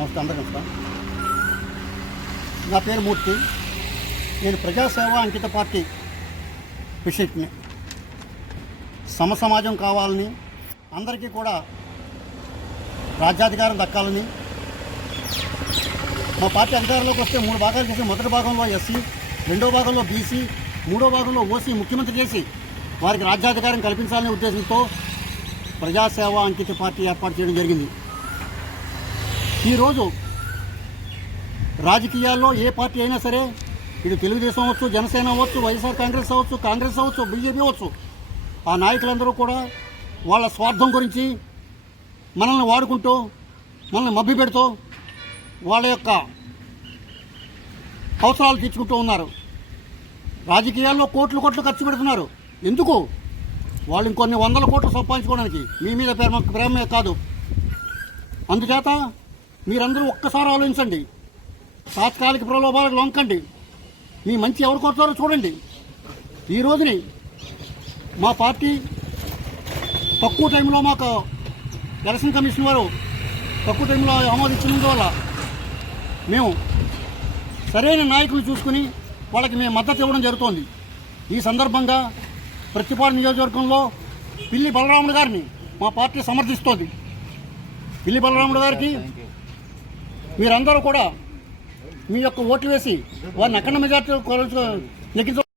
నమస్తే అందరికీ నమస్కారం. నా పేరు మూర్తి. నేను ప్రజాసేవ అంకిత పార్టీ విషయని సమ సమాజం కావాలని అందరికీ కూడా రాజ్యాధికారం దక్కాలని. మా పార్టీ అధికారంలోకి వస్తే మూడు భాగాలు చేసి మొదటి భాగంలో ఎస్సీ రెండో భాగంలో బీసీ మూడో భాగంలో ఓసీ ముఖ్యమంత్రి చేసి వారికి రాజ్యాధికారం కల్పించాలనే ఉద్దేశంతో ప్రజాసేవ అంకిత పార్టీ ఏర్పాటు చేయడం జరిగింది. ఈరోజు రాజకీయాల్లో ఏ పార్టీ అయినా సరే ఇటు తెలుగుదేశం అవ్వచ్చు జనసేన అవ్వచ్చు వైఎస్ఆర్ కాంగ్రెస్ అవ్వచ్చు కాంగ్రెస్ అవ్వచ్చు బీజేపీ అవ్వచ్చు ఆ నాయకులందరూ కూడా వాళ్ళ స్వార్థం గురించి మనల్ని వాడుకుంటూ మనల్ని మభ్య పెడుతూ వాళ్ళ యొక్క అవసరాలు తీర్చుకుంటూ ఉన్నారు. రాజకీయాల్లో కోట్లు కోట్లు ఖర్చు పెడుతున్నారు. ఎందుకు? వాళ్ళు ఇంకొన్ని వందల కోట్లు సంపాదించుకోవడానికి. మీ మీద ప్రేమ ప్రేమే కాదు. అందుచేత మీరందరూ ఒక్కసారి ఆలోచించండి. తాత్కాలిక ప్రలోభాలకు లొంకండి మీ మంచి ఎవరు కోరుతారో చూడండి. ఈ రోజుని మా పార్టీ తక్కువ టైంలో మాకు ఎలక్షన్ కమిషన్ వారు తక్కువ టైంలో ఆమోదించినందువల్ల మేము సరైన నాయకులు చూసుకుని వాళ్ళకి మేము మద్దతు ఇవ్వడం జరుగుతోంది. ఈ సందర్భంగా ప్రతిపాడు నియోజకవర్గంలో పిల్లి బలరాముడు గారిని మా పార్టీ సమర్థిస్తోంది. పిల్లి బలరాముడు గారికి మీరందరూ కూడా మీ యొక్క ఓట్లు వేసి వారిని అఖండ మెజార్టీ లెక్కించ